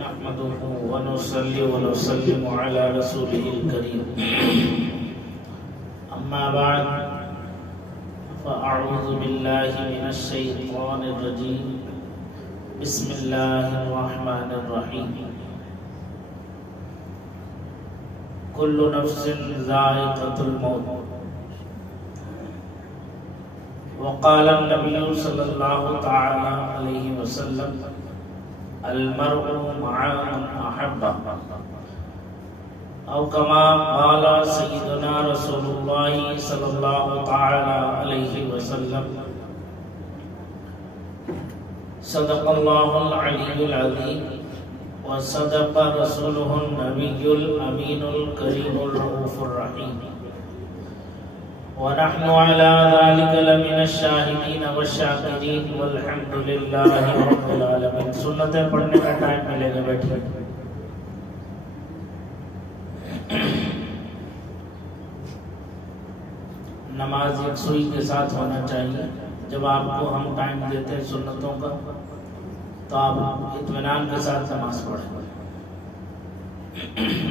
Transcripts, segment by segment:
نحمده ونصلي ونسلم على رسوله الكريم أما بعد فأعوذ بالله من الشيطان الرجيم بسم الله الرحمن الرحيم كل نفس ذائقة الموت وقال النبي صلى الله تعالى عليه وسلم المرء مع من أحب أو كما قال سيدنا رسول الله صلى الله تعالى عليه وسلم صدق الله العلي العظيم وصدق رسوله النبي الأمين الكريم الرؤوف الرحيم ونحن على ذلك لمن الشاهدين والشاكرين والحمد لله رب العالمين. سنتیں پڑھنے کا ٹائم ملے گا بیٹھے. نماز یکسوئی کے ساتھ ہونا چاہیے. جب آپ کو ہم ٹائم دیتے ہیں سنتوں کا تو آپ اطمینان کے ساتھ نماز پڑھیں.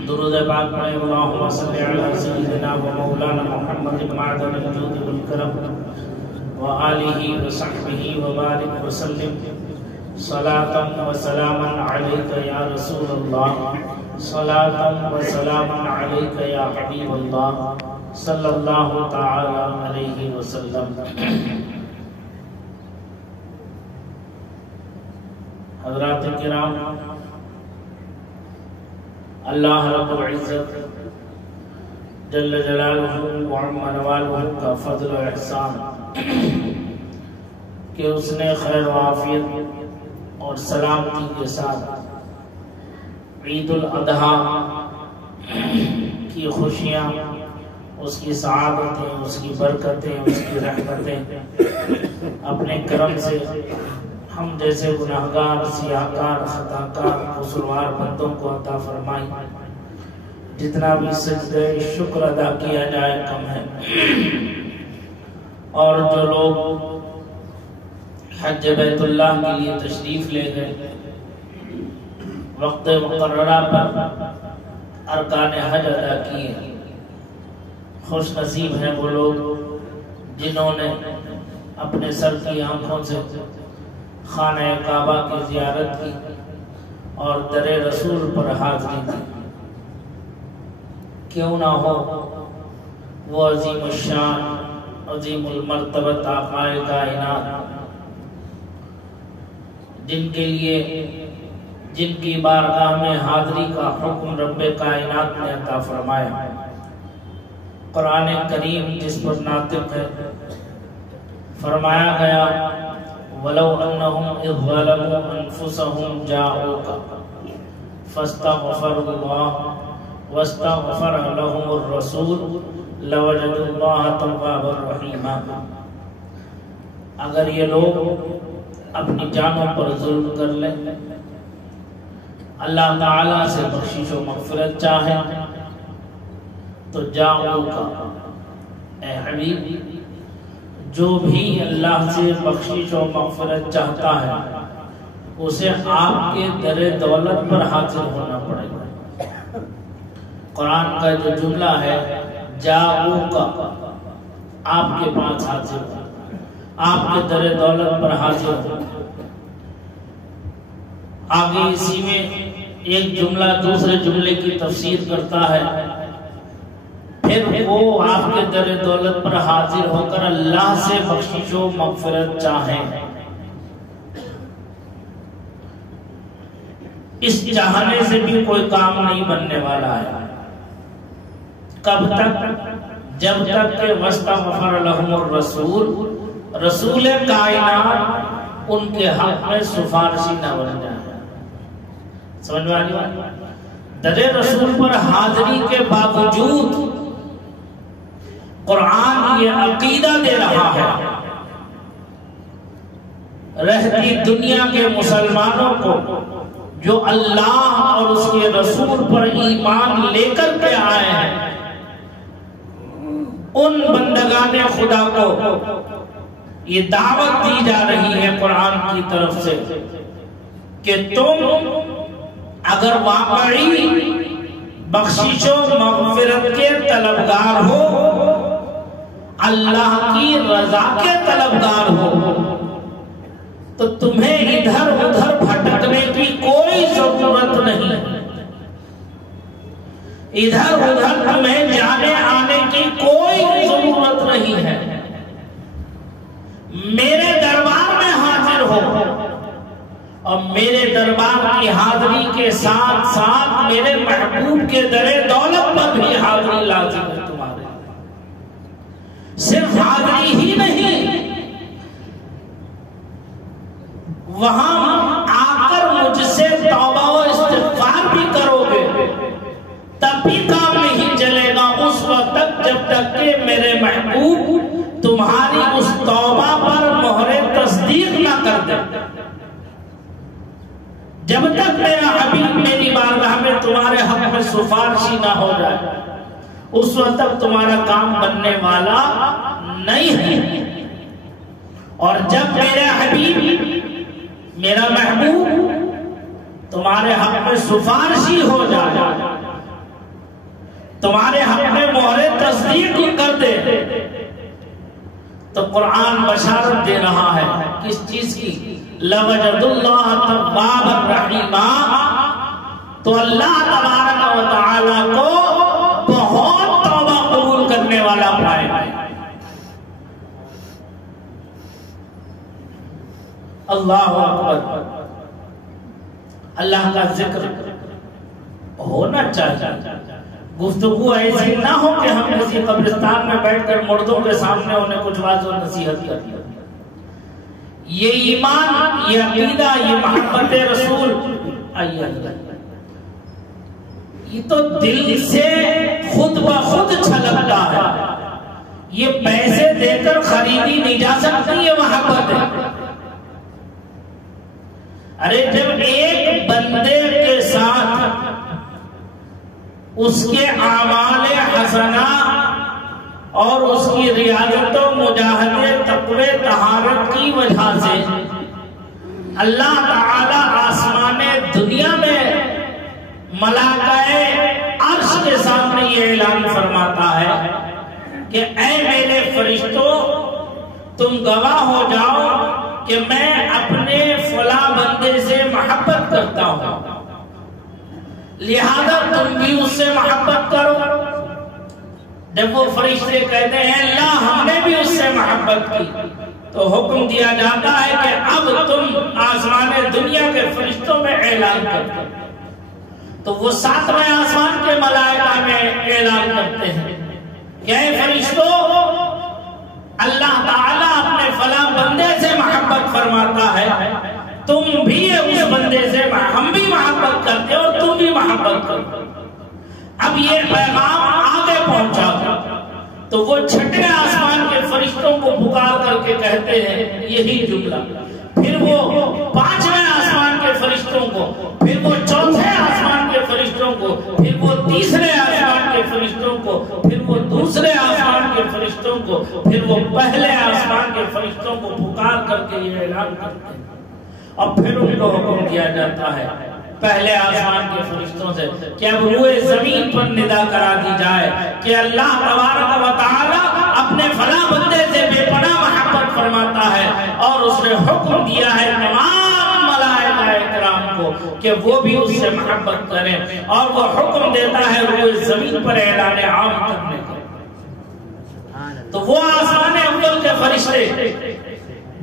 درود پاک پڑھیں. اللہم صلی علی سیدنا و مولانا محمد معدن الجود والکرم وآلہ وصحبہ وبارک وسلم صلاة و سلاما علیک یا رسول اللہ صلاة و سلاما علیک یا حبیب اللہ صلی اللہ تعالی علیہ وسلم. حضرات کرام، اللہ رب العزت جل جلالہ وعم نوالہ کا فضل و احسان کہ اس نے خیر و عافیت اور سلامتی کے ساتھ عید الاضحیٰ کی خوشیاں، اس کی سعادتیں، اس کی برکتیں، اس کی رحمتیں اپنے کرم سے ہم جیسے گناہگار، سیاہکار، خطاکار، قصوروار بندوں کو عطا فرمائی. جتنا بھی سجدہ شکر ادا کیا جائے کم ہے. اور جو لوگ حج بیت اللہ کے لیے تشریف لے گئے، وقت مقررہ پر ارکان حج ادا کیے، خوش نصیب ہیں وہ لوگ جنہوں نے اپنے سر کی آنکھوں سے خانہ کعبہ کی زیارت کی اور در رسول پر حاضری دی. کیوں نہ ہو وہ عظیم الشان، عظیم المرتبت آقا کائنات جن کے لیے، جن کی بارگاہ میں حاضری کا حکم رب کائنات نے عطا فرمایا. قرآن کریم جس پر ناطق ہے، فرمایا گیا وَلَوْ أَنَّهُمْ إِذْ ظَلَمُوا أَنفُسَهُمْ جَاءُوكَ فَاسْتَغْفَرُوا اللَّهَ وَاسْتَغْفَرَ لَهُمُ الرَّسُولُ لَوَجَدُوا اللَّهَ تَوَّابًا رَحِيمًا. اگر یہ لوگ اپنی جانوں پر ظلم کر لیں، اللہ تعالیٰ سے بخشش و مغفرت چاہیں تو جاؤ کا، اے حبیب، جو بھی اللہ سے بخشش و مغفرت چاہتا ہے اسے آپ کے در دولت پر حاضر ہونا پڑے گا. قرآن کا جو جملہ ہے جاؤ کا، آپ کے پاس حاضر ہو، آپ کے در دولت پر حاضر ہو. آگے اسی میں ایک جملہ دوسرے جملے کی تفسیر کرتا ہے. پھر وہ آپ کے در دولت پر حاضر ہو کر اللہ سے بخشش و مغفرت چاہیں. اس چاہنے سے بھی کوئی کام نہیں بننے والا ہے. کب تک؟ جب تک کہ وَاسْتَغْفَرَ لَهُمُ الرَّسُولُ، رسول کائنات ان کے حق میں سفارشی نہ بن جائے. سمجھ میں آئی بات؟ در رسول پر حاضری کے باوجود قرآن یہ عقیدہ دے رہا ہے رہتی دنیا کے مسلمانوں کو جو اللہ اور اس کے رسول پر ایمان لے کر کے آئے ہیں، ان بندگان خدا کو یہ دعوت دی جا رہی ہے قرآن کی طرف سے کہ تم اگر واقعی بخشش و مغفرت کے طلبگار ہو، اللہ کی رضا کے طلبگار ہو، تو تمہیں ادھر ادھر بھٹکنے کی کوئی ضرورت نہیں، ادھر ادھر تمہیں جانے آنے کی کوئی ضرورت نہیں ہے۔ میرے دربار میں حاضر ہو، اور میرے دربار کی حاضری کے ساتھ ساتھ میرے محبوب کے در دولت پر بھی حاضری لازم ہے تمہارے۔ صرف حاضری ہی نہیں، وہاں آ کر مجھ سے توبہ و استغفار بھی کرو گے، تب بھی کام نہیں چلے گا اس وقت تک جب تک کہ میرے محبوب تمہاری اس توبہ پر مہر تصدیق نہ کر دے۔ جب تک میرا حبیب میری بارگاہ میں تمہارے حق میں سفارشی نہ ہو جائے، اس وقت تک تمہارا کام بننے والا نہیں ہے۔ اور جب میرا حبیب میرا محبوب تمہارے حق میں سفارشی ہو جائے، تمہارے حق میں مہر تصدیق کر دے، تو قرآن بشارت دے رہا ہے کس چیز کی؟ لَوَجَدُ اللَّهَ تَوَّابًا رَحِيمًا، تو اللہ تبارک و تعالیٰ کو بہت توبہ قبول کرنے والا پائے گا۔ اللہ اکبر، اللہ کا ذکر ہونا چاہیے۔ گفتگو ایسی نہ ہو کہ ہم کسی قبرستان میں بیٹھ کر مردوں کے سامنے انہیں کچھ واعظ و نصیحت کرتی۔ یہ ایمان، یہ عقیدہ، یہ محبت رسول، یہ تو دل سے خود بخود چھلکتا ہے، یہ پیسے دے کر خریدی نہیں جا سکتی یہ محبت ہے۔ ارے جب ایک بندے کے ساتھ اس کے اعمال حسنہ اور اس کی ریاضت و مجاہدے تقوی طہارت کی وجہ سے اللہ تعالی آسمان دنیا میں ملائکہ عرش کے سامنے یہ اعلان فرماتا ہے کہ اے میرے فرشتوں، تم گواہ ہو جاؤ کہ میں اپنے فلاں بندے سے محبت کرتا ہوں، لہذا تم بھی اس سے محبت کرو۔ جب وہ فرشتے کہتے ہیں اللہ ہم نے بھی اس سے محبت کی، تو حکم دیا جاتا ہے کہ اب تم آسمان دنیا کے فرشتوں میں اعلان کرتے، تو وہ ساتویں آسمان کے ملائکہ میں اعلان کرتے ہیں کہ اے فرشتوں، اللہ تعالیٰ اپنے فلاں بندے سے محبت فرماتا ہے، تم بھی اس بندے سے ہم بھی محبت کرتے اور تم بھی محبت کرتے۔ اب یہ پیغام آگے پہنچا تو وہ چھٹے آسمان کے فرشتوں کو پکار کر کے کہتے ہیں یہی جملہ، پھر وہ پانچویں آسمان کے فرشتوں کو، پھر وہ چوتھے آسمان کے فرشتوں کو، پھر وہ تیسرے آسمان کے فرشتوں کو، پھر وہ دوسرے آسمان کے فرشتوں کو، پھر وہ پہلے آسمان کے فرشتوں کو پکار کر کے یہ اعلان کرتے ہیں، اور پھر ان کو حکم دیا جاتا ہے پہلے آسمان کے فرشتوں سے کہ اب روئے زمین پر ندا کرا دی جائے کہ اللہ تبارک و تعالی اپنے فلاں بندے سے بے پناہ محبت فرماتا ہے، اور اس نے حکم دیا ہے تمام ملائکہ اکرام کو کہ وہ بھی اس سے محبت کریں، اور وہ حکم دیتا ہے روئے زمین پر اعلان عام کرنے کا۔ تو وہ آسمان اول کے فرشتے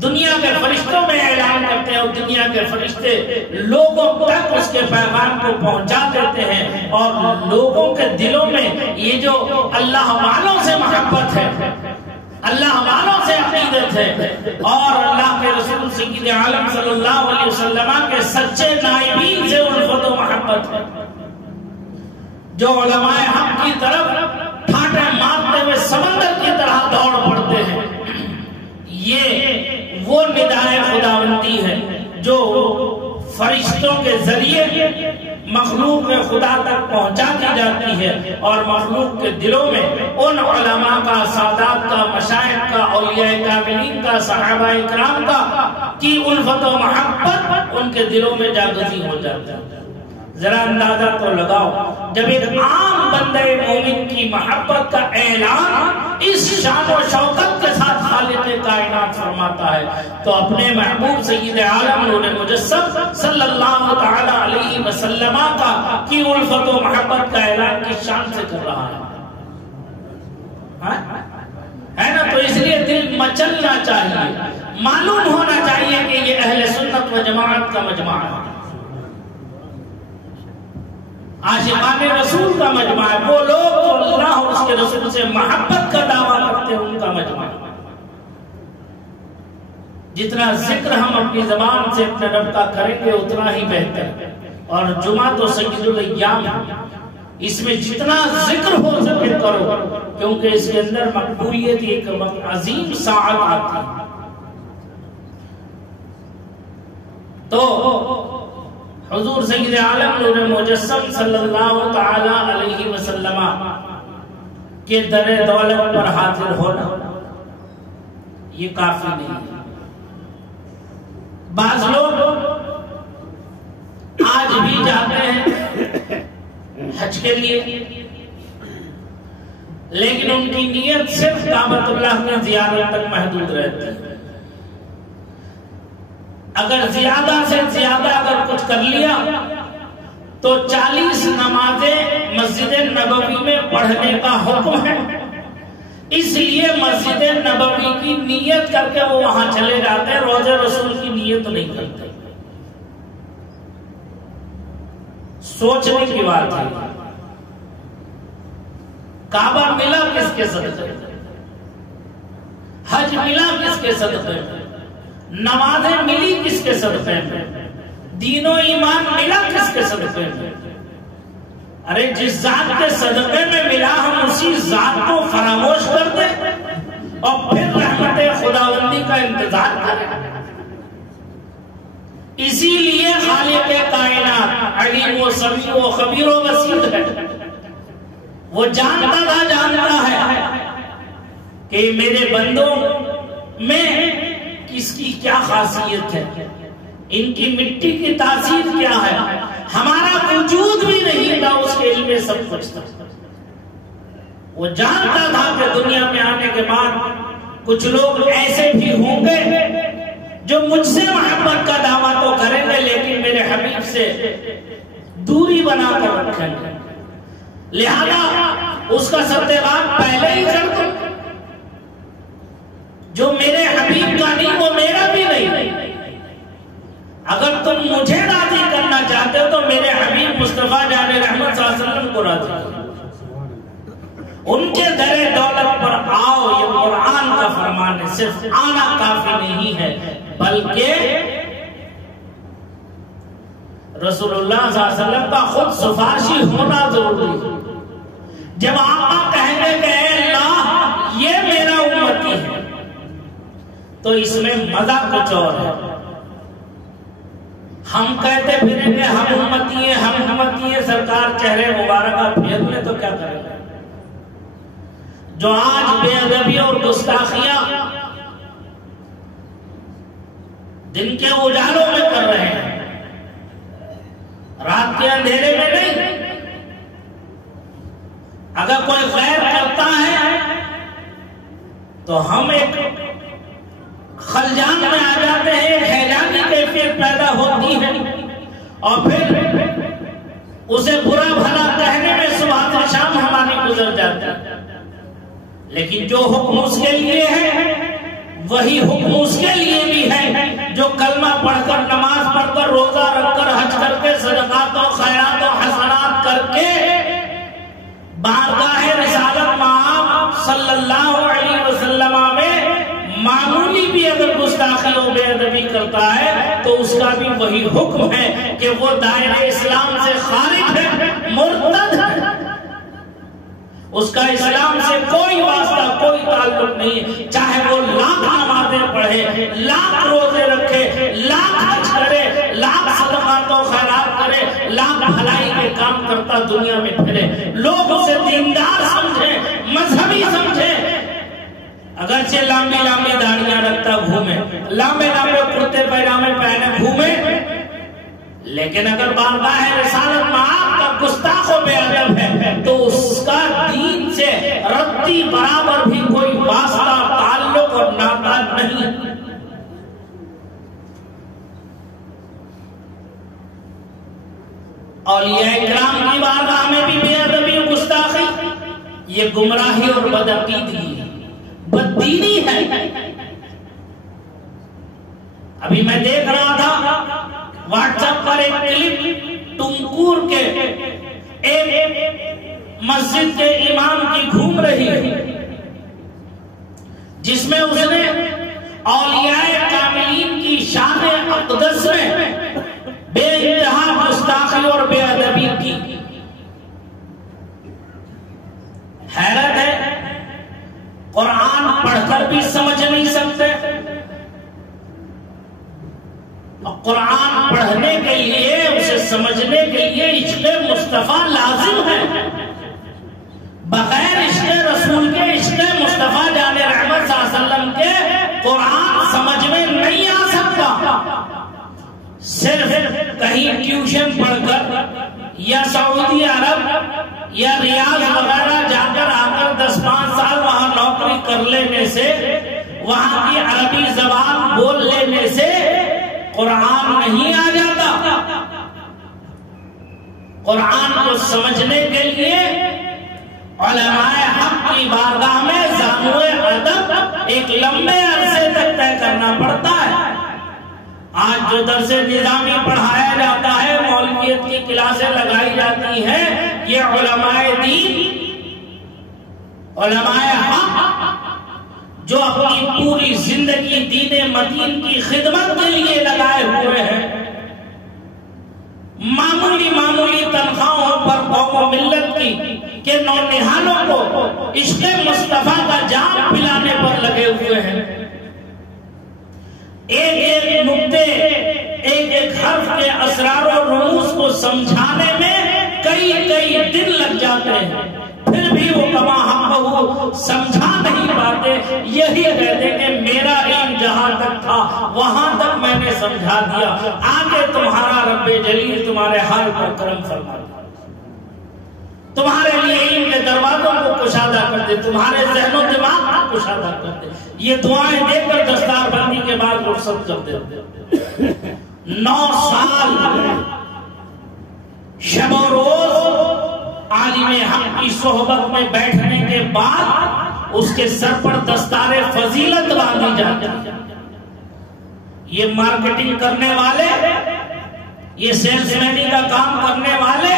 دنیا کے فرشتوں میں اعلان کرتے ہیں، اور دنیا کے فرشتے لوگوں تک اس کے پیغام کو پہنچا دیتے ہیں، اور لوگوں کے دلوں میں یہ جو اللہ والوں سے محبت ہے، اللہ والوں سے عقیدت ہے، اور اللہ کے رسول سید عالم صلی اللہ علیہ وسلم کے سچے نائبین سے الفت و محبت ہے، جو علماء حق کی طرف ٹھاٹے مارتے ہوئے سمندر کی طرح دوڑ پڑتے ہیں، یہ وہ ندائے خداوندی ہے جو فرشتوں کے ذریعے مخلوق میں خدا تک پہنچا دی جاتی ہے، اور مخلوق کے دلوں میں ان علماء کا، سادات کا، مشائخ کا، اولیاء کاملین کا، صحابہ اکرام کا کی الفت و محبت ان کے دلوں میں جاگزی ہو جاتی ہے۔ ذرا اندازہ تو لگاؤ، جب ایک عام بندہ مومن کی محبت کا اعلان اس شان و شوکت کے ساتھ خالق کائنات فرماتا ہے، تو اپنے محبوب سید عالم نور مجسم صلی اللہ تعالی علیہ وسلم کا کی الفت و محبت کا اعلان کس شان سے کر رہا ہے نا؟ تو اس لیے دل مچلنا چاہیے، معلوم ہونا چاہیے کہ یہ اہل سنت و جماعت کا مجمع ہے، عاشقان رسول کا مجمع ہے، وہ لوگ جو اللہ اور اس کے رسول سے محبت کا دعویٰ کرتے ہیں ان کا مجمع ہے۔ جتنا ذکر ہم اپنی زبان سے اپنے رب کا کریں گے اتنا ہی بہتر ہے، اور جمعہ تو سید الایام ہے، اس میں جتنا ذکر ہو سکے کرو، کیونکہ اس کے اندر مقبولیت ایک عظیم ساعت آتی ہے۔ تو حضور سید عالم نور مجسم صلی اللہ تعالی علیہ وسلم کے در دولت پر حاضر ہونا یہ کافی نہیں ہے۔ بعض لوگ آج بھی جاتے ہیں حج کے لیے، لیکن ان کی نیت صرف کعبۃ اللہ میں زیارت تک محدود رہتی ہے۔ اگر زیادہ سے زیادہ اگر کچھ کر لیا تو 40 نمازیں مسجد نبوی میں پڑھنے کا حکم ہے، اس لیے مسجد نبوی کی نیت کر کے وہ وہاں چلے جاتے ہیں، روضہ رسول کی نیت نہیں کرتے۔ سوچنے کی بات ہے، کعبہ ملا کس کے صدقے میں؟ حج ملا کس کے صدقے میں؟ نمازیں ملی کس کے صدقے میں؟ دین و ایمان ملا کس کے صدقے میں؟ ارے جس ذات کے صدقے میں ملا ہم اسی ذات کو فراموش کر دیں اور پھر رحمت خداوندی کا انتظار کریں۔ اسی لیے خالق کائنات علیم و سمیع و خبیر و بصیر ہے، وہ جانتا ہے کہ میرے بندوں میں کس کی کیا خاصیت ہے، ان کی مٹی کی تاثیر کیا ہے، ہمارا وجود بھی نہیں تھا اس کے علم میں سب کچھ تھا۔ وہ جانتا تھا کہ دنیا میں آنے کے بعد کچھ لوگ ایسے بھی ہوں گے جو مجھ سے محبت کا دعویٰ تو کریں گے لیکن میرے حبیب سے دوری بنا کر رکھیں گے، لہذا اس کا ستیاب پہلے ہی کر دو، جو میرے حبیب کا نہیں وہ میرا بھی نہیں۔ اگر تم مجھے راضی کرنا چاہتے ہو تو میرے حبیب مصطفیٰ جان رحمت صلی اللہ علیہ وسلم کو راضی کرو، ان کے در دولت پر آؤ۔ یہ قرآن کا فرمان ہے، صرف آنا کافی نہیں ہے بلکہ رسول اللہ صلی اللہ علیہ وسلم کا خود سفارشی ہونا ضروری ہے۔ جب آپ کہیں گے کہ اے اللہ یہ میرا امتی ہے تو اس میں مزہ کچھ اور ہے۔ ہم کہتے پھریں گے ہم امتی ہیں، سرکار چہرے مبارکہ پھیر لے تو کیا کریں گے؟ جو آج بے ادبی اور گستاخیاں دن کے اجالوں میں کر رہے ہیں، رات کے اندھیرے میں نہیں۔ اگر کوئی غیر کرتا ہے تو ہم ایک خلجان میں آ جاتے ہیں، ایک حیرانی کیفیت پیدا ہوتی ہے اور پھر اسے برا بھلا کہنے میں صبح سے شام ہماری گزر جاتی ہے۔ لیکن جو حکم اس کے لیے ہے وہی حکم اس کے لیے بھی ہے جو کلمہ پڑھ کر، نماز پڑھ کر، روزہ رکھ کر، حج کر کے، صدقات و خیرات و حسنات کر کے بارگاہ رسالت مآب صلی اللہ علیہ وسلم میں معمولی بھی اگر گستاخی و بے ادبی کرتا ہے تو اس کا بھی وہی حکم ہے کہ وہ دائرہ اسلام سے خارج ہے، مرتد ہے، اس کا اسلام سے کوئی واسطہ، کوئی تعلق نہیں ہے۔ چاہے وہ لاکھ نمازیں پڑھے، لاکھ روزے رکھے، لاکھ حج کرے، لاکھ صدقات و خیرات کرے، لاکھ بھلائی کے کام کرتا دنیا میں پھرے، لوگ اسے دیندار سمجھے، مذہبی سمجھے، اگرچہ لمبی لمبی داڑیاں رکھتا گھومے، لمبے لمبے کرتے پیجامے پہنے گھومے، لیکن اگر بارگاہ رسالت میں آپ کا گستاخ و بے ادب ہے تو اس کا دین سے رتی برابر بھی کوئی واسطہ، تعلق اور ناتا نہیں۔ اولیاء کرام کی بارگاہ میں بھی بے ادبی و گستاخی، یہ گمراہی اور بدعقیدگی، بددینی ہے۔ ابھی میں دیکھ رہا تھا واٹس ایپ پر ایک کلپ ٹنکور کے ایک مسجد کے امام کی گھوم رہی ہے، جس میں اس نے اولیاء کاملین کی شان اقدس میں بے انتہا گستاخی اور بے ادبی کی۔ حیرت ہے، قرآن پڑھ کر بھی سمجھ نہیں سکتے، قرآن پڑھنے کے لیے، اسے سمجھنے کے لیے عشق مصطفیٰ لازم ہے، بغیر عشق رسول کے، عشق مصطفیٰ جان رحمت صلی اللہ علیہ وسلم کے قرآن سمجھ میں نہیں آ سکتا۔ صرف کہیں ٹیوشن پڑھ کر یا سعودی عرب یا ریاض وغیرہ جا کر آ کر 10-5 سال وہاں نوکری کر لینے سے، وہاں کی عربی زبان بول لینے سے قرآن نہیں آ جاتا۔ قرآن کو سمجھنے کے لیے علماء حق کی بارگاہ میں زانوئے ادب ایک لمبے عرصے تک طے کرنا پڑتا ہے۔ آج جو درس نظامی پڑھایا جاتا ہے، مولویت کی کلاسیں لگائی جاتی ہیں، یہ علماء دین، علماء حق جو اپنی پوری زندگی دین مدین کی خدمت کے لیے لگائے ہوئے ہیں، معمولی معمولی تنخواہوں پر قوم و ملت کی کہ نونہالوں کو عشق مصطفیٰ کا جام پلانے پر لگے ہوئے ہیں، ایک ایک نقطے، ایک ایک حرف کے اسرار و رموز کو سمجھانے میں کئی کئی دن لگ جاتے ہیں، پھر بھی وہ کما حق سمجھا نہیں پاتے۔ یہی کہتے کہ میرا علم جہاں تک تھا وہاں تک میں نے سمجھا دیا، آگے تمہارا رب جلیل تمہارے حال پر کرم فرما دے، تمہارے لیے علم کے دروازوں کو کشادہ کر دے، تمہارے ذہن و دماغ کو کشادہ کر دے۔ یہ دعائیں دے کر دستار بندی کے بعد رخصت کر دے۔ 9 سال شب و روز عالم حق کی صحبت میں بیٹھنے کے بعد اس کے سر پر دستار فضیلت باندھی جاتی ہے۔ یہ مارکیٹنگ کرنے والے، یہ سیلز مینی کا کام کرنے والے،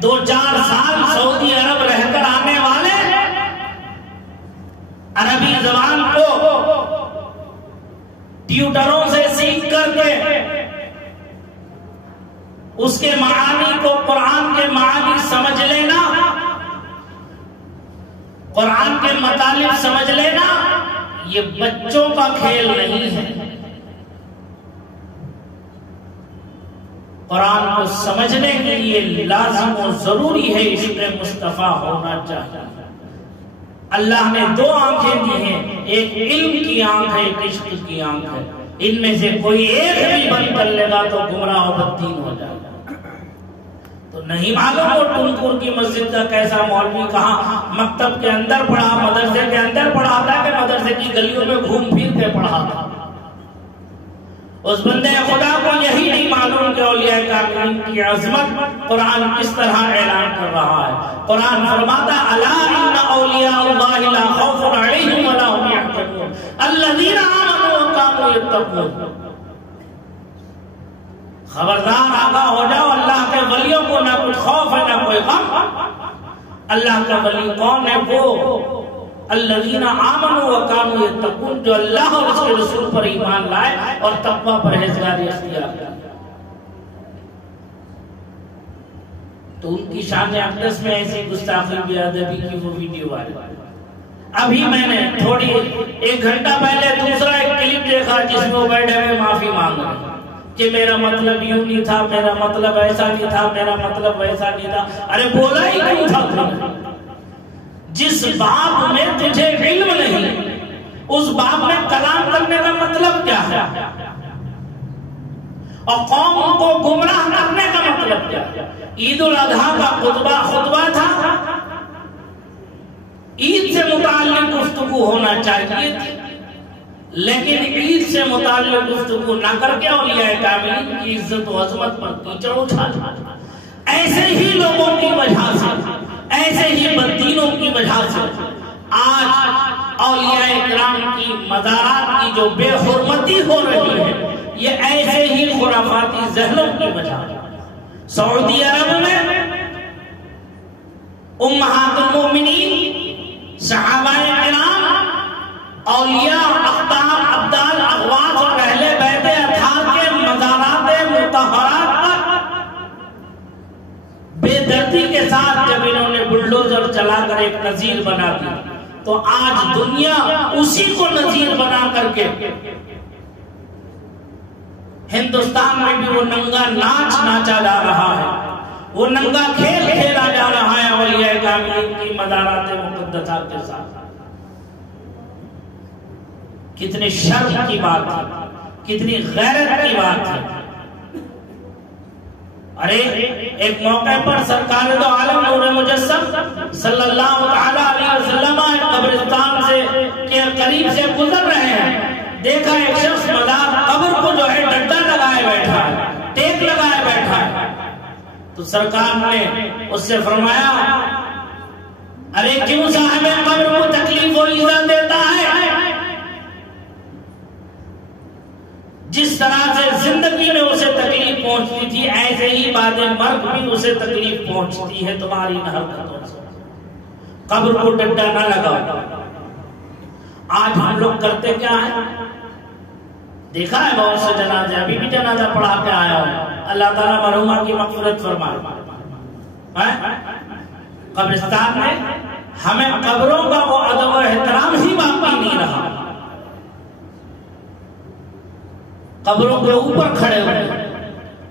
2-4 سال سعودی عرب رہ کر آنے والے، عربی زبان کو ٹیوٹروں سے سیکھ کر کے اس کے معانی کو، قرآن کے معانی سمجھ لینا، قرآن کے مطالب سمجھ لینا، یہ بچوں کا کھیل نہیں ہے۔ قرآن کو سمجھنے کے لیے لازم و ضروری ہے عشق مصطفیٰ ہونا چاہیے۔ اللہ نے 2 آنکھیں دی ہیں، ایک علم کی آنکھ ہے، ایک عشق کی آنکھ ہے، ان میں سے کوئی ایک بھی بند کر لے گا تو گمراہ و بددین ہو جائے گا۔ تو نہیں معلوم وہ ٹنکور کی مسجد کا کیسا مولوی کہاں مکتب کے اندر پڑھا، مدرسے کے اندر پڑھا تھا کہ مدرسے کی گلیوں میں گھوم پھر کے پڑھا تھا۔ اس بندے خدا کو یہی نہیں معلوم کہ اولیاء کاملین کی عظمت قرآن کس طرح اعلان کر رہا ہے۔ قرآن فرماتا الا ان اولیاء اللہ لا خوف علیہم ولا هم يحزنون الذین آمنوا وكانوا يتقون۔ خبردار آگاہ ہو جاؤ، اللہ کے ولیوں کو نہ کوئی خوف ہے نہ کوئی غم۔ اللہ کا ولی کون ہے؟ وہ الذین آمنوا وکانوا یتقون، جو اللہ اور اس کے رسول پر ایمان لائے اور تقوی پرہیزگاری اختیار کیا۔ تو ان کی شان اقدس میں ایسی گستاخی بے ادبی کی وہ ویڈیو آئی۔ ابھی میں نے تھوڑی 1 گھنٹہ پہلے دوسرا ایک کلپ دیکھا جس میں وہ بیٹھے ہوئے معافی مانگ رہے ہیں۔ کہ میرا مطلب یوں نہیں تھا، میرا مطلب ایسا نہیں تھا، میرا مطلب ویسا نہیں تھا. ارے بولا ہی کیوں تھا تم؟ جس باب میں تجھے علم نہیں اس باب میں کلام کرنے کا مطلب کیا ہے؟ اور قوم کو گمراہ کرنے کا مطلب کیا ہے؟ عید الاضحیٰ کا خطبہ تھا، عید سے متعلق گفتگو ہونا چاہیے تھی، لیکن عید سے متعلق گفتگو نہ کر کے اولیاء کاملین کی عزت و عظمت پر کیچڑ اچھالا. ایسے ہی لوگوں کی وجہ سے، ایسے ہی بددینوں کی وجہ سے آج اولیاء کرام کی مزارات کی جو بے حرمتی ہو رہی ہے، یہ ایسے ہی خرافاتی ذہنوں کی وجہ سے. سعودی عرب میں امہات المؤمنین، صحابہ کرام، اولیاء، اقطاب، ابدال، اغواث اور اہل بیت اطہار کے مزارات مطہرات پر بے دردی کے ساتھ جب انہوں نے بلڈوزر چلا کر ایک نظیر بنا دی، تو آج دنیا اسی کو نظیر بنا کر کے ہندوستان میں بھی وہ ننگا ناچ ناچا جا رہا ہے، وہ ننگا کھیل کھیلا جا رہا ہے اولیاء کاملین کی مزارات مقدسہ کے ساتھ. کتنی شرم کی بات ہے، کتنی غیرت کی بات ہے. ارے ایک موقع پر سرکار دو عالم نور مجسم صلی اللہ تعالی علیہ وسلم قبرستان سے کے قریب سے گزر رہے ہیں. دیکھا ایک شخص مزار قبر کو جو ہے ڈنڈا لگائے بیٹھا ہے، ٹیک لگائے بیٹھا ہے. تو سرکار نے اس سے فرمایا، ارے کیوں صاحب قبر کو تکلیف و ایذا دیتا ہے؟ جس طرح سے زندگی میں اسے تکلیف پہنچتی تھی، ایسے ہی بعد مرگ بھی اسے تکلیف پہنچتی ہے تمہاری ان حرکتوں سے. قبر کو ڈنڈا نہ لگاؤ. آج ہم لوگ کرتے کیا ہیں؟ دیکھا ہے بہت سے جنازے، ابھی بھی جنازہ پڑھا کے آیا ہوں، اللہ تعالیٰ مرحومہ کی مغفرت فرمائے. قبرستان میں ہمیں قبروں کا وہ ادب و احترام ہی باقی نہیں رہا. قبروں کے اوپر کھڑے ہوئے،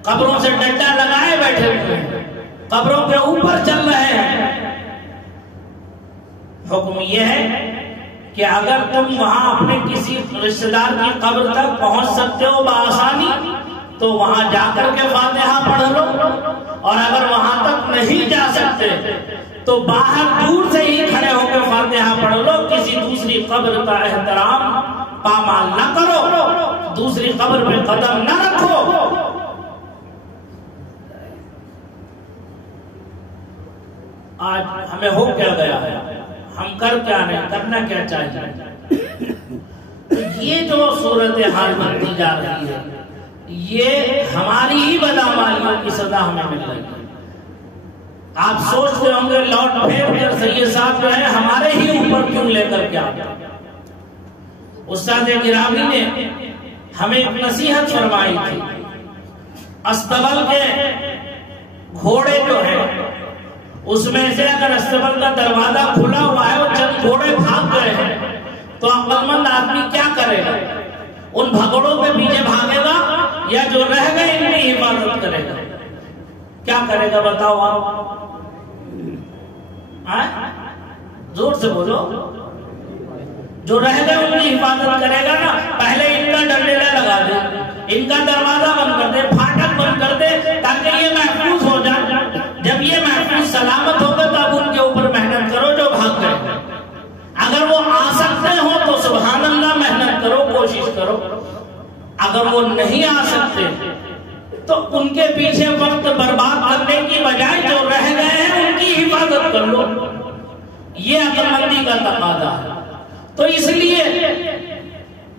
قبروں سے ڈنڈا لگائے بیٹھے ہوئے، قبروں کے اوپر چل رہے ہیں. حکم یہ ہے کہ اگر تم وہاں اپنے کسی رشتہ دار کی قبر تک پہنچ سکتے ہو بآسانی تو وہاں جا کر کے فاتحہ پڑھ لو، اور اگر وہاں تک نہیں جا سکتے تو باہر دور سے ہی کھڑے ہو کے فاتحہ پڑھ لو. کسی دوسری قبر کا احترام پامال نہ کرو، دوسری قبر پہ قدم نہ رکھو. آج ہمیں ہو کیا گیا ہے، ہم کر کیا نہیں، کرنا کیا چاہیے. یہ جو صورتحال بنتی جا رہی ہے، یہ ہماری ہی بدعمالیوں کی سزا ہمیں مل رہی ہے. آپ سوچتے ہوں گے لوٹ پھیر کر سید صاحب جو ہے ہمارے ہی اوپر کیوں لے کر کے آتے. استاد گرامی نے ہمیں ایک نصیحت فرمائی تھی. استبل کے گھوڑے جو ہیں اس میں سے اگر استبل کا دروازہ کھلا ہوا ہے اور چند گھوڑے بھاگ گئے ہیں تو عقل مند آدمی کیا کرے گا؟ ان بھگوڑوں پہ پیچھے بھاگے گا یا جو رہ گئے ان کی حفاظت کرے گا؟ کیا کرے گا بتاؤ آپ؟ زور سے بولو. جو رہ گئے ان کی حفاظت کرے گا نا. پہلے ان کا ڈنڈیلا لگا دے، ان کا دروازہ بند کر دے، پھاٹک بند کر دے تاکہ یہ محفوظ ہو جائے. جب یہ محفوظ سلامت ہوگا تو اب ان کے اوپر محنت کرو جو بھاگ گئے. اگر وہ آ سکتے ہو تو سبحان اللہ محنت کرو، کوشش کرو. اگر وہ نہیں آ سکتے تو ان کے پیچھے وقت برباد کرنے کی بجائے جو رہ گئے ہیں ان کی حفاظت کر لو. یہ عقل مندی کا تقاضا ہے. تو اس لیے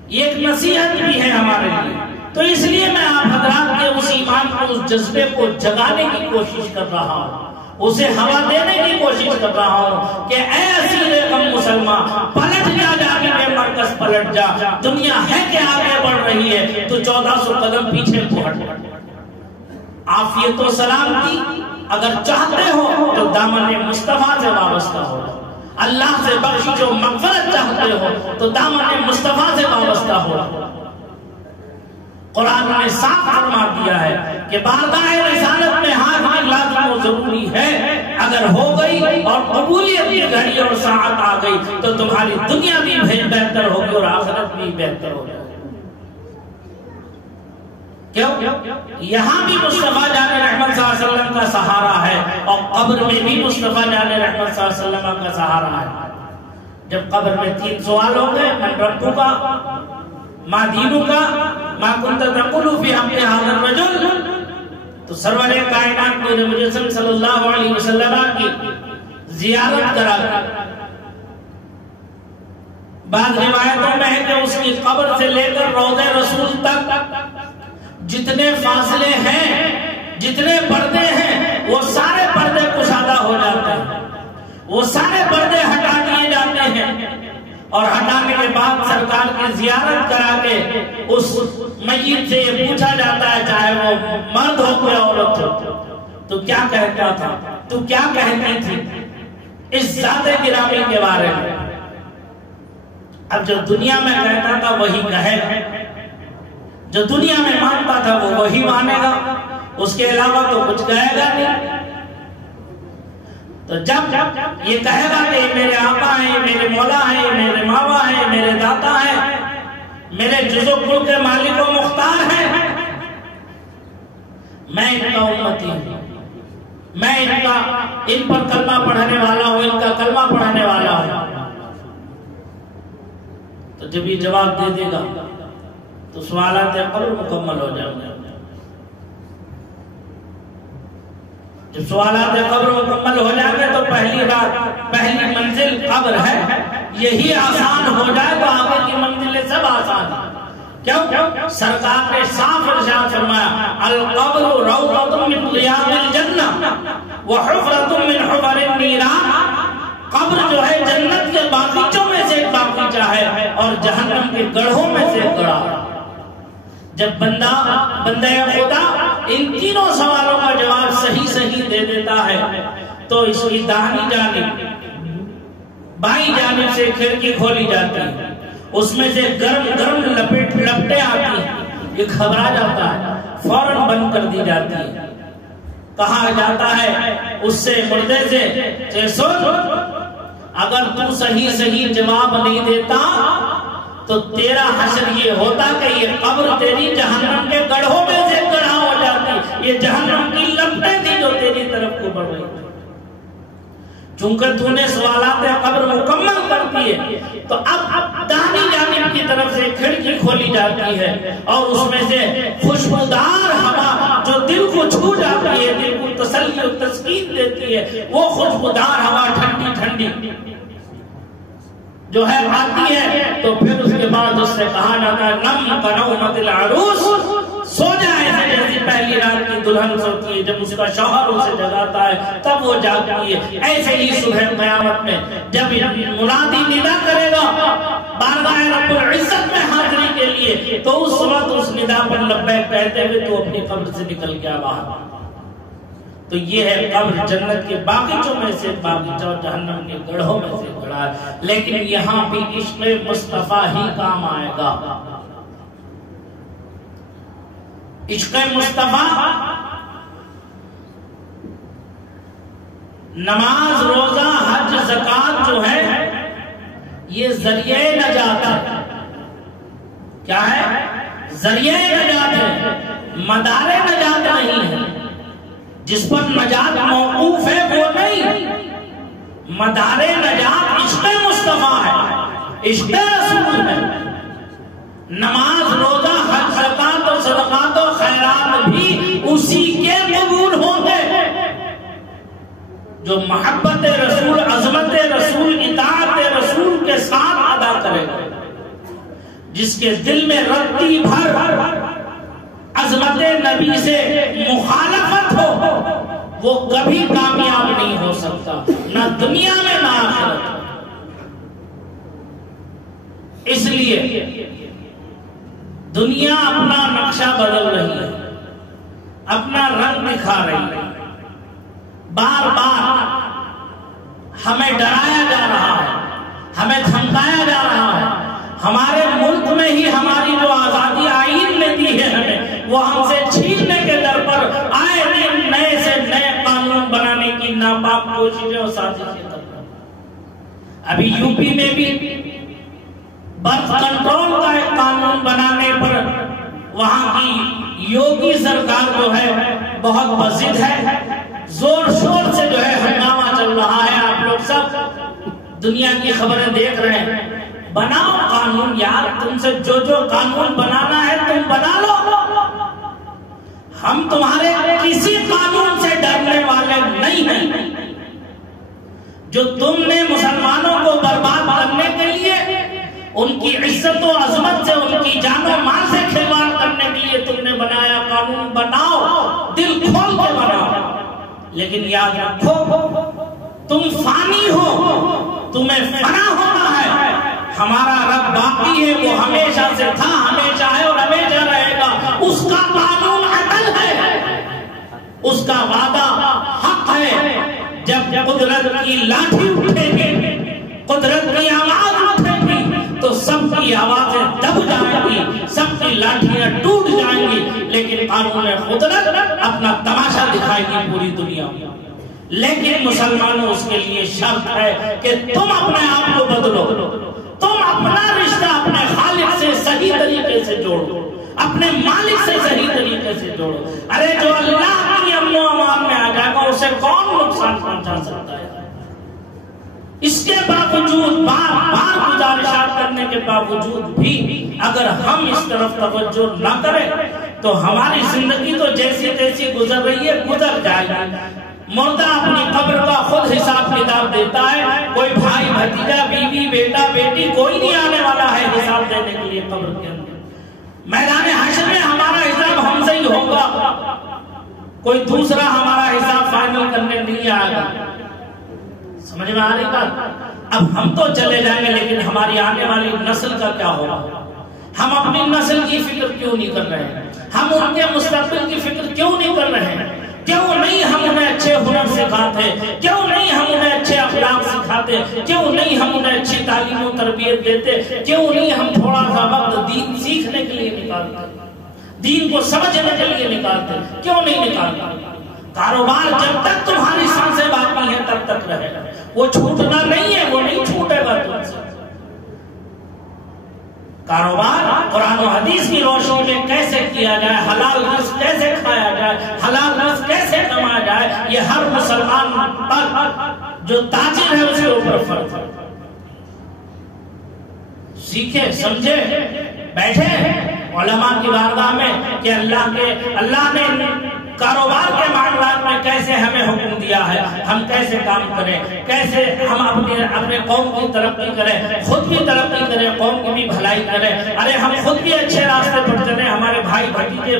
یہ ایک نصیحت بھی ہے ہمارے لیے. تو اس لیے میں آپ حضرات کے اس ایمان کو، اس جذبے کو جگانے کی کوشش کر رہا ہوں، اسے ہوا دینے کی کوشش کر رہا ہوں کہ اے اسیر غم مسلمان، پلٹ جا، جا کے بے مرکز پلٹ جا. دنیا ہے کہ آگے بڑھ رہی ہے تو 1400 قدم پیچھے پہنچ. عافیت و سلامتی اگر چاہتے ہو تو دامن مصطفیٰ سے وابستہ ہو. اللہ سے بخشش و مغفرت چاہتے ہو تو دامن مصطفیٰ سے وابستہ ہو. قرآن نے صاف فرما دیا ہے کہ بارگاہ رسالت میں حاضری لازم و ضروری ہے. اگر ہو گئی اور قبولیت کی گھڑی اور ساعت آ گئی تو تمہاری دنیا بھی بہتر ہوگی اور آخرت بھی بہتر ہو جائے گی. کیوں؟ یہاں بھی مصطفیٰ جان رحمت صلی اللہ علیہ وسلم کا سہارا ہے اور قبر میں بھی مصطفیٰ جان رحمت صلی اللہ علیہ وسلم کا سہارا ہے. جب قبر میں 3 سوال ہوں گے، من ربک کا، ما دینک کا، ما کنت تقول فی حق ھذا الرجل، تو سرور کائنات نور مجسم صلی اللہ علیہ وسلم کی زیارت کرا کر بعض روایتوں میں ہے کہ اس کی قبر سے لے کر روضہ رسول تک جتنے فاصلے ہیں، جتنے پردے ہیں، وہ سارے پردے کشادہ ہو جاتے ہیں، وہ سارے پردے ہٹا دیے جاتے ہیں اور ہٹانے کے بعد سرکار کی زیارت کرا کے اس میت سے یہ پوچھا جاتا ہے، چاہے وہ مرد ہو یا عورت ہو، تو کیا کہتا تھا، تو کیا کہتی تھی اس ذات گرامی کے بارے میں. اب جو دنیا میں کہتا تھا وہی کہے گا، جو دنیا میں مانتا تھا وہ وہی مانے گا، اس کے علاوہ تو کچھ کہے گا نہیں. تو جب یہ کہے گا کہ میرے آقا ہیں، میرے مولا ہیں، میرے ماوا ہیں، میرے داتا ہیں، میرے جز و کل کے مالک و مختار ہیں، میں ان کا امتی ہوں، میں ان پر کلمہ پڑھنے والا ہوں، ان کا کلمہ پڑھنے والا ہوں، تو جب یہ جواب دے دے گا تو سوالات قبر مکمل ہو جائیں گے. جب سوالات قبر مکمل ہو جائیں گے تو پہلی منزل قبر ہے، یہی آسان ہو جائے تو آگے کی منزلیں سب آسان ہیں. کیوں؟ سرکار نے صاف ارشاد فرمایا، القبر روضۃ من ریاض الجنہ وحفرۃ من حفر النیران. قبر جو ہے جنت کے باغیچوں میں سے ایک باغیچہ ہے اور جہنم کے گڑھوں میں سے ایک گڑھا ہے. جب بندہ خدا ان تینوں سوالوں کا جواب صحیح دے دیتا ہے تو اس کی داہنی جانب بائیں جانب سے کھڑکی کھولی جاتی ہے، اس میں سے گرم لپٹیں آتی ہیں، یہ گھبرا جاتا ہے، فوراً بند کر دی جاتی ہے. کہا جاتا ہے اس سے مردے سے سن، اگر تو صحیح جواب نہیں دیتا تو تیرا حشر یہ ہوتا کہ یہ قبر تیری جہنم کے گڑھوں میں سے گڑھا ہو جاتی، یہ جہنم کی لپٹیں تھی جو تیری طرف کو بڑھ رہی تھی. چونکہ تو نے سوالات قبر مکمل کرتی ہے تو اب داہنی جانب کی طرف سے کھڑکی کھولی جاتی ہے اور اس میں سے خوشبودار ہوا جو دل کو چھو جاتی ہے، دل کو تسلی و تسکین دیتی ہے، وہ خوشبودار ہوا ٹھنڈی جو ہے آتی ہے. تو پھر اس کے بعد اس سے کہا جاتا ہے نم کنومت العروس، سو جائے جیسے پہلی رات کی دلہن سوتی ہے، جب اس کا شوہر اسے جگاتا ہے تب وہ جاگتی ہے. ایسے ہی صبح قیامت میں جب منادی ندا کرے گا بارگاہ رب العزت میں حاضری کے لیے تو اس وقت اس ندا پر لبیک کہتے ہوئے تو اپنی قبر سے نکل گیا باہر. تو یہ ہے قبر جنت کے باغیچوں میں سے باغیچہ اور جہنم کے گڑھوں میں سے گڑھا ہے. لیکن یہاں بھی عشق مصطفیٰ ہی کام آئے گا. عشق مصطفیٰ نماز، روزہ، حج، زکات جو ہے یہ ذریعہ نجات ہے. کیا ہے؟ ذریعہ نجات ہے، مدار نجات نہیں ہے. جس پر نجات موقوف ہے وہ نہیں، مدار نجات عشق مصطفیٰ ہے، عشق رسول ہے. نماز، روزہ، حج، زکات اور صدقات و خیرات بھی اسی کے قبول ہوں گے جو محبت رسول، عظمت رسول، اطاعت رسول کے ساتھ ادا کرے گا. جس کے دل میں رتی بھر عظمت نبی سے مخالفت ہو وہ کبھی کامیاب نہیں ہو سکتا، نہ دنیا میں نہ آخرت. اس لیے دنیا اپنا نقشہ بدل رہی ہے، اپنا رنگ دکھا رہی ہے، بار بار ہمیں ڈرایا جا رہا ہے، ہمیں دھمکایا جا رہا ہے. ہمارے ملک میں ہی ہماری جو آزادی آئین نے دی ہے ہمیں تمام کوششیں اور سازشیں کر رہے ہیں۔ ابھی یو پی میں بھی برتھ کنٹرول کا ایک قانون بنانے پر وہاں کی یوگی سرکار جو ہے بہت بضد ہے، زور شور سے جو ہے ہنگامہ چل رہا ہے۔ آپ لوگ سب دنیا کی خبریں دیکھ رہے ہیں۔ بناؤ قانون یار، تم سے جو قانون بنانا ہے تم بنا لو، ہم تمہارے کسی قانون سے ڈرنے والے نہیں ہیں۔ جو تم نے مسلمانوں کو برباد کرنے کے لیے، ان کی عزت و عظمت سے، ان کی جان و مال سے کھلواڑ کرنے کے لیے تم نے بنایا قانون، بناؤ، دل کھول کے بناؤ، لیکن یاد رکھو تم فانی ہو، تمہیں فنا ہونا ہے۔ ہمارا رب باقی ہے، وہ ہمیشہ سے تھا، ہمیشہ ہے اور ہمیشہ رہے گا۔ اس کا قانون عدل ہے، اس کا وعدہ حق ہے۔ جب قدرت کی لاٹھی اٹھے گی، قدرت کی آواز اٹھے گی، تو سب کی آوازیں دب جائیں گی، سب کی لاٹھیاں ٹوٹ جائیں گی، لیکن قانون قدرت اپنا تماشا دکھائے گی پوری دنیا میں۔ لیکن مسلمانوں، اس کے لیے شرط ہے کہ تم اپنے آپ کو بدلو، تم اپنا رشتہ اپنے خالق سے صحیح طریقے سے جوڑو، اپنے مالک سے صحیح طریقے سے جوڑو۔ ارے جو اللہ کی امن و امان میں آ جائے گا، اسے کون نقصان پہنچا سکتا ہے؟ اس کے باوجود بار بار گزارشات کرنے کے باوجود بھی اگر ہم اس طرف توجہ نہ کریں تو ہماری زندگی تو جیسی تیسی گزر رہی ہے، گزر جائے گی۔ مردہ اپنی قبر کا خود حساب کتاب دیتا ہے، کوئی بھائی بھتیجا بیوی بیٹا بیٹی کوئی نہیں آنے والا ہے حساب دینے کے لیے قبر کے اندر۔ میدان حشر میں ہمارا حساب ہم سے ہی ہوگا، کوئی دوسرا ہمارا حساب فائنل کرنے نہیں آئے گا۔ سمجھ میں آ رہی بات؟ اب ہم تو چلے جائیں گے، لیکن ہماری آنے والی نسل کا کیا ہوگا؟ ہم اپنی نسل کی فکر کیوں نہیں کر رہے ہیں؟ ہم ان کے مستقبل کی فکر کیوں نہیں کر رہے ہیں؟ کیوں نہیں ہم انہیں اچھے ہنر سکھاتے؟ کیوں نہیں ہم انہیں اچھے اخلاق سکھاتے؟ کیوں نہیں ہم انہیں اچھی تعلیم و تربیت دیتے؟ کیوں نہیں ہم تھوڑا سا وقت دین سیکھنے کے لیے نکالتے، دین کو سمجھنے کے لیے نکالتے؟ کیوں نہیں نکالتے؟ کاروبار جب تک تمہاری سانسیں باقی ہیں تب تک رہے گا، وہ چھوٹنا نہیں ہے، وہ نہیں چھوٹے گا تم سے۔ کاروبار قرآن و حدیث کی روشنی میں کیسے کیا جائے، حلال رزق کیسے کھایا جائے، حلال رزق کیسے کمایا جائے، یہ ہر مسلمان پر جو تاجر ہے اس کے اوپر فرض ہے۔ سیکھے، سمجھے، بیٹھے علماء کی بارگاہ میں کہ اللہ نے کاروبار کے معاملات میں کیسے ہمیں حکم دیا ہے، ہم کیسے کام کریں، کیسے ہم اپنے قوم کی ترقی کریں، خود بھی ترقی کریں، قوم کی بھی بھلائی کریں۔ ارے ہم خود بھی اچھے راستے پر چلیں، ہمارے بھائی بھتیجے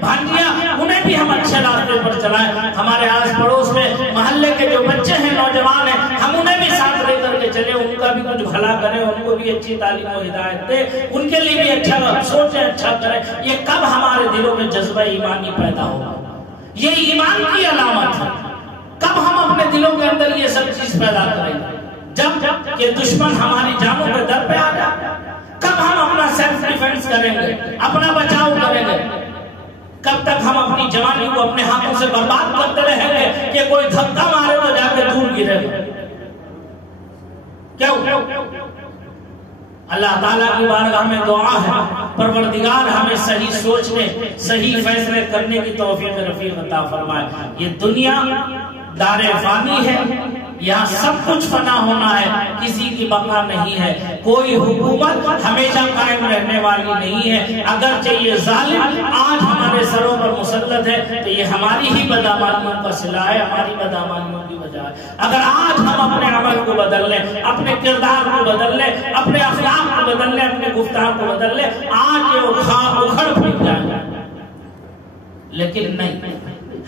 بھانجیاں انہیں بھی ہم اچھے راستے پر چلائیں۔ ہمارے آس پڑوس میں محلے کے جو بچے ہیں، نوجوان ہیں، ہم انہیں بھی ساتھ لے کر کے چلیں، ان کا بھی کچھ بھلا کریں، ان کو بھی اچھی تعلیم و ہدایت دیں، ان کے لیے بھی اچھا سوچیں، اچھا کریں۔ یہ کب ہمارے دلوں میں جذبہ ایمانی پیدا ہوگا؟ یہ ایمان کی علامت ہے۔ کب ہم اپنے دلوں کے اندر یہ سب چیز پیدا کریں گے؟ جب کہ دشمن ہماری جانوں پہ در پہ آ جائے۔ کب ہم اپنا سیلف ڈیفینس کریں گے، اپنا بچاؤ کریں گے؟ کب تک ہم اپنی جوانی کو اپنے ہاتھوں سے برباد کرتے رہیں گے کہ کوئی دھکا مارے تو جا کے دور گرے گا؟ کیوں؟ اللہ تعالیٰ کی بارگاہ میں دعا ہے، پروردگار ہمیں صحیح سوچنے، صحیح فیصلے کرنے کی توفیق رفیق عطا فرمائے۔ یہ دنیا دار فانی ہے، یہاں سب کچھ فنا ہونا ہے، کسی کی بقا نہیں ہے، کوئی حکومت ہمیشہ قائم رہنے والی نہیں ہے۔ اگرچہ یہ ظالم آج ہمارے سروں پر مسلط ہے تو یہ ہماری ہی بدعمالیوں کا صلہ ہے، ہماری بدعمالیوں کی وجہ ہے۔ اگر آج ہم اپنے عمل کو بدل لیں، اپنے کردار کو بدل لیں، اپنے اخلاق کو بدل لیں، اپنے گفتار کو بدل لیں، آج یہ اکھڑ پھٹ جائے گا۔ لیکن نہیں،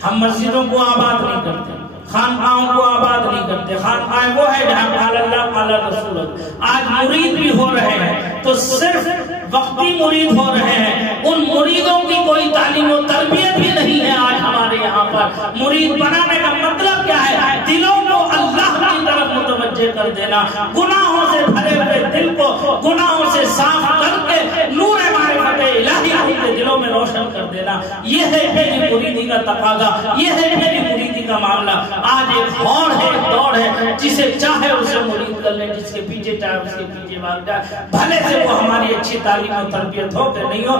ہم مسجدوں کو آباد نہیں کرتے، خانقاہوں کو آباد نہیں کرتے۔ خانقاہیں وہ ہے جہاں قال اللہ قال رسول۔ آج مرید بھی ہو رہے ہیں تو صرف وقتی مرید ہو رہے ہیں، ان مریدوں کی کوئی تعلیم و تربیت بھی نہیں ہے آج ہمارے یہاں پر۔ مرید بنانے کا مطلب کیا ہے؟ دلوں کو اللہ کی طرف متوجہ کر دینا، گناہوں سے بھرے ہوئے دل کو گناہوں سے صاف کر کے نور معرفت الہی کے دلوں میں روشن کر دینا۔ یہ ہے میری مریدی کا تقاضا، یہ ہے میری مریدی کا معاملہ آج ایک دوڑ ہے، جسے چاہے اسے مرید کر لیں، جس کے پیچھے چاہے اس کے پیچھے بھاگ جائے، بھلے سے وہ ہماری اچھی تعلیم و تربیت ہو کہ نہیں ہو۔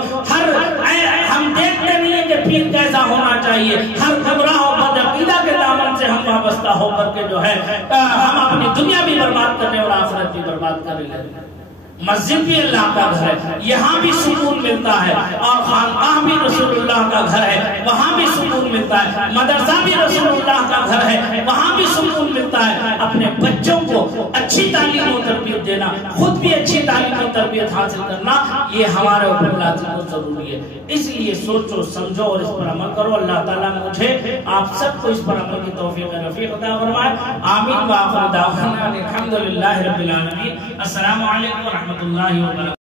ہم دیکھتے نہیں ہیں کہ پیر کیسا ہونا چاہیے، ہر گمراہ و بدعقیدہ کے دامن سے ہم وابستہ ہو کر کے جو ہے ہم اپنی دنیا بھی برباد کرنے اور آخرت بھی برباد کرنے لگے۔ مسجد بھی اللہ کا گھر ہے، یہاں بھی سکون ملتا ہے، اور خانقاہ بھی رسول اللہ کا گھر ہے، وہاں بھی سکون ملتا ہے، مدرسہ بھی رسول اللہ کا گھر ہے، وہاں بھی سکون ملتا ہے۔ اپنے بچوں کو اچھی تعلیم و تربیت دینا، خود بھی اچھی تعلیم و تربیت حاصل کرنا، یہ ہمارے اوپر لازم و ضروری ہے۔ اس لیے سوچو سمجھو اور اس پر عمل کرو۔ اللہ تعالیٰ مجھے آپ سب کو اس پر عمل کی توفیق رفیق عطا فرمائے۔ آمین وآخر دعوانا الحمدللہ رب العالمین۔ السلام علیکم ورحمۃ اللہ وبرکاتہ۔